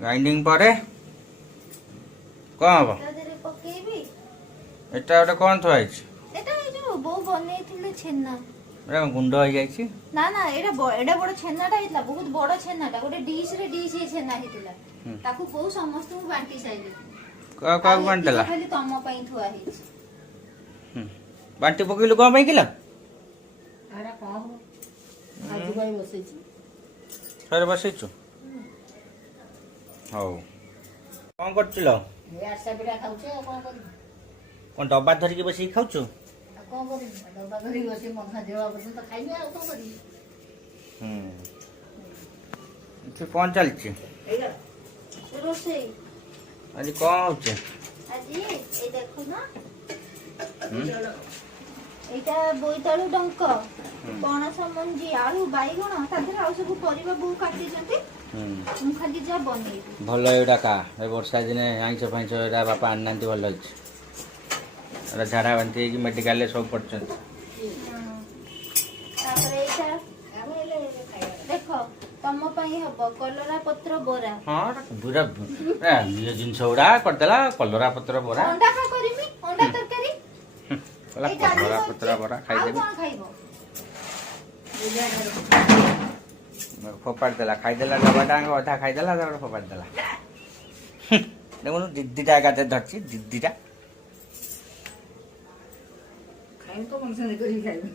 grinding पर कौन हम एटा गोटे कौन थुआई बो बने छेना गुंड हो जाइए ना ना एडा बड़ छेनाटा हेतला बहुत बड़ छेनाटा गोटे डिश रे डिश हे छेना हेतला ताकू को समस्त को बांटी साइले का बांटला खाली तम पई थुआ हे बांटी पकइलु कोन पई किला आरा का हो आज भाई बसे छी सर बसे छु हौ कोन करथिलो ए आसा बिडा खाउछे कोन करी कोन डब्बा धरि के बसी खाउछु कोन करी डब्बा धरि बसे मंखा देवा बसे तो खाइबे आ कोन करी तो कौन चलछि एगा रोसे आज कौन होचे आज ए देखो ना एटा बोईताळु डंक पणस मंजी आलू बाईगण तादर आ सब परिबा बहु काटी जंती हम खाली जा बने भल एडा का ए वर्षा दिन आइंस फाइंस एडा बापा आननांती भल अछि एडा झाड़ा बांती कि मेडिकल ले सब पड़छन तापर एटा देखो तम पई हबो कलरा पत्र बोरा हां पूरा ये जिंस उडा करदेला कलरा पत्र बोरा अंडा का करिमी अंडा तरकारी कला कलरा पत्र बोरा खाइ देबी कोन खाइबो फोपाड़ देला खाइ देला डबा डांग अधा खाइ देला तो फोपाड़ देला देखो दिद्दीटा गाते धरछि दिद्दीटा खाइम तो मन से करी खाइबे